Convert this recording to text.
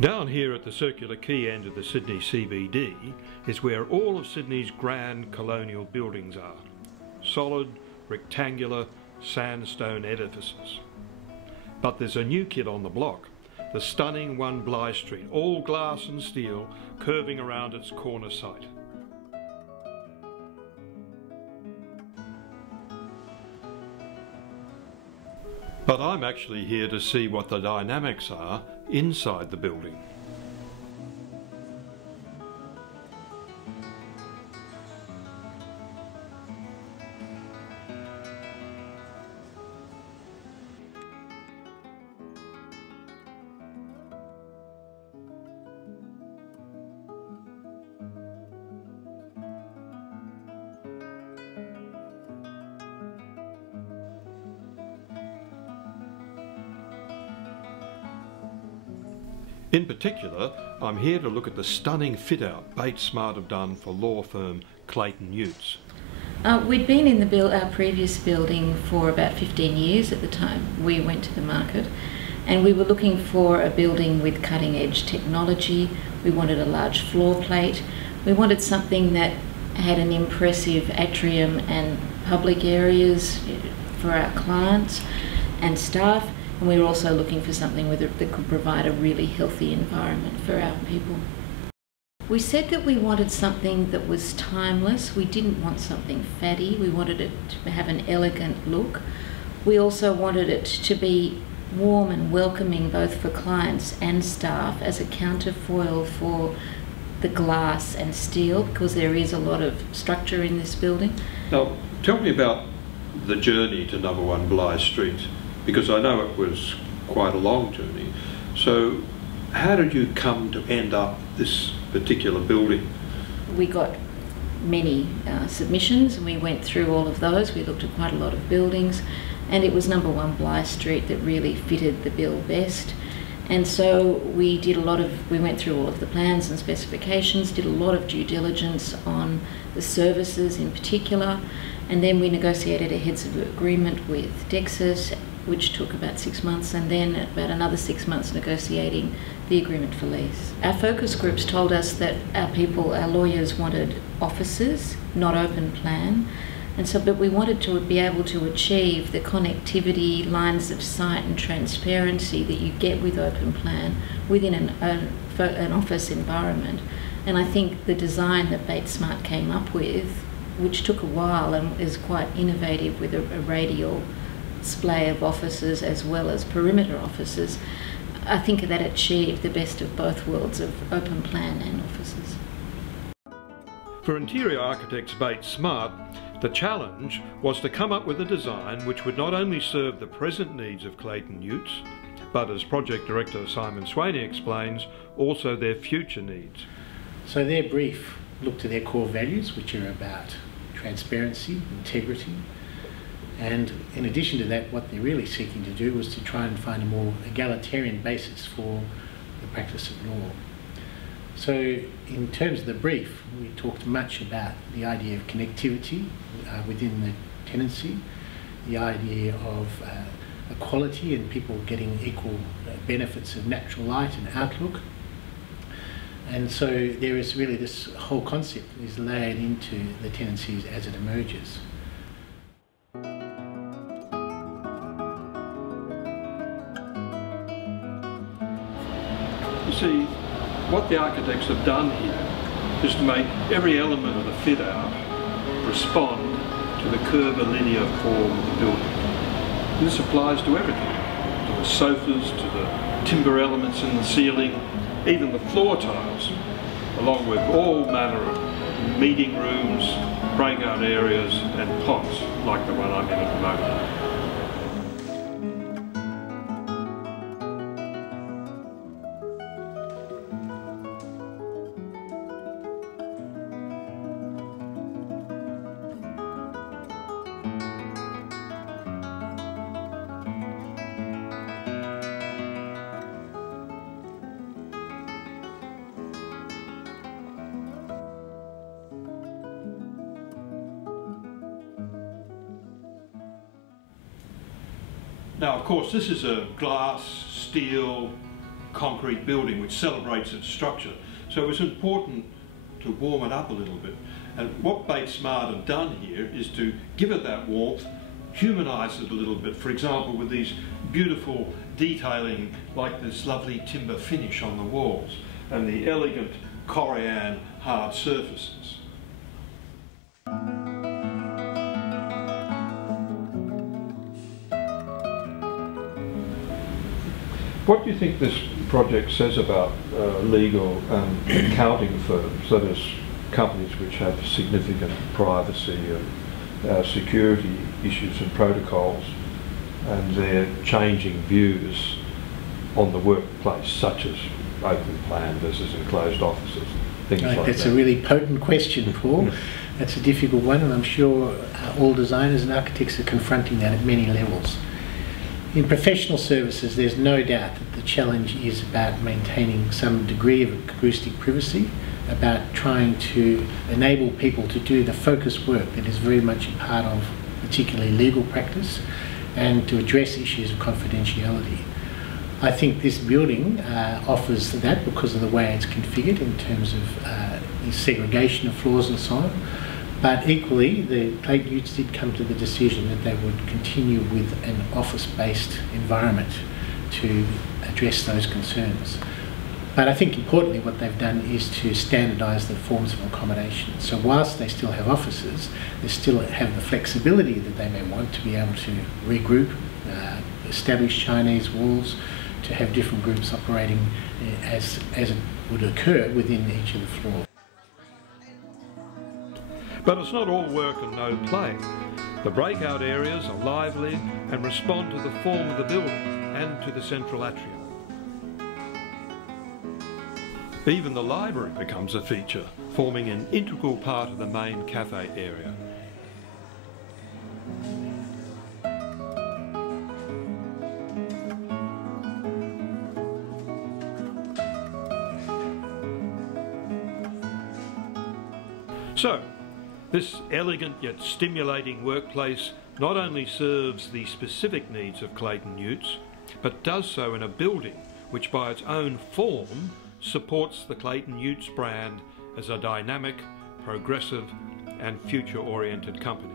Down here at the Circular Quay end of the Sydney CBD is where all of Sydney's grand colonial buildings are. Solid, rectangular, sandstone edifices. But there's a new kid on the block, the stunning One Bligh Street, all glass and steel, curving around its corner site. But I'm actually here to see what the dynamics are inside the building. In particular, I'm here to look at the stunning fit-out Bates Smart have done for law firm Clayton Utz. We'd been in our previous building for about 15 years at the time we went to the market, and we were looking for a building with cutting-edge technology. We wanted a large floor plate. We wanted something that had an impressive atrium and public areas for our clients and staff. And we were also looking for something that could provide a really healthy environment for our people. We said that we wanted something that was timeless. We didn't want something faddy. We wanted it to have an elegant look. We also wanted it to be warm and welcoming both for clients and staff as a counterfoil for the glass and steel, because there is a lot of structure in this building. Now, tell me about the journey to number 1 Bligh Street, because I know it was quite a long journey. So how did you come to end up this particular building? We got many submissions and we went through all of those. We looked at quite a lot of buildings, and it was number 1 Bligh Street that really fitted the bill best. And so we went through all of the plans and specifications, did a lot of due diligence on the services in particular, and then we negotiated a heads of agreement with Dexus, which took about 6 months, and then about another 6 months negotiating the agreement for lease. Our focus groups told us that our lawyers wanted offices, not open plan, but we wanted to be able to achieve the connectivity, lines of sight and transparency that you get with open plan within an office environment. And I think the design that Bates Smart came up with, which took a while and is quite innovative with a radial display of offices as well as perimeter offices, I think that achieved the best of both worlds of open plan and offices. For interior architects Bates Smart, the challenge was to come up with a design which would not only serve the present needs of Clayton Utz, but as Project Director Simon Swaney explains, also their future needs. So their brief looked at their core values, which are about transparency, integrity, and in addition to that, what they're really seeking to do was to try and find a more egalitarian basis for the practice of law. So in terms of the brief, we talked much about the idea of connectivity within the tenancy, the idea of equality and people getting equal benefits of natural light and outlook. And so there is really this whole concept is layered into the tenancies as it emerges. You see, what the architects have done here is to make every element of the fit-out respond to the curvilinear form of the building. And this applies to everything, to the sofas, to the timber elements in the ceiling, even the floor tiles, along with all manner of meeting rooms, breakout areas and pots like the one I'm in at the moment. Now, of course, this is a glass, steel, concrete building which celebrates its structure. So it was important to warm it up a little bit. And what Bates Smart have done here is to give it that warmth, humanise it a little bit, for example with these beautiful detailing like this lovely timber finish on the walls and the elegant Corian hard surfaces. What do you think this project says about legal and accounting firms, that is, companies which have significant privacy and security issues and protocols, and their changing views on the workplace, such as open plan versus enclosed offices, things like that? That's a really potent question, Paul. That's a difficult one, and I'm sure all designers and architects are confronting that at many levels. In professional services, there's no doubt that the challenge is about maintaining some degree of acoustic privacy, about trying to enable people to do the focused work that is very much a part of particularly legal practice, and to address issues of confidentiality. I think this building offers that because of the way it's configured in terms of the segregation of floors and so on. But equally, the Clayton Utz did come to the decision that they would continue with an office-based environment to address those concerns. But I think importantly what they've done is to standardise the forms of accommodation. So whilst they still have offices, they still have the flexibility that they may want to be able to regroup, establish Chinese walls, to have different groups operating as it would occur within each of the floors. But it's not all work and no play. The breakout areas are lively and respond to the form of the building and to the central atrium. Even the library becomes a feature, forming an integral part of the main cafe area. So, this elegant yet stimulating workplace not only serves the specific needs of Clayton Utz, but does so in a building which by its own form supports the Clayton Utz brand as a dynamic, progressive and future-oriented company.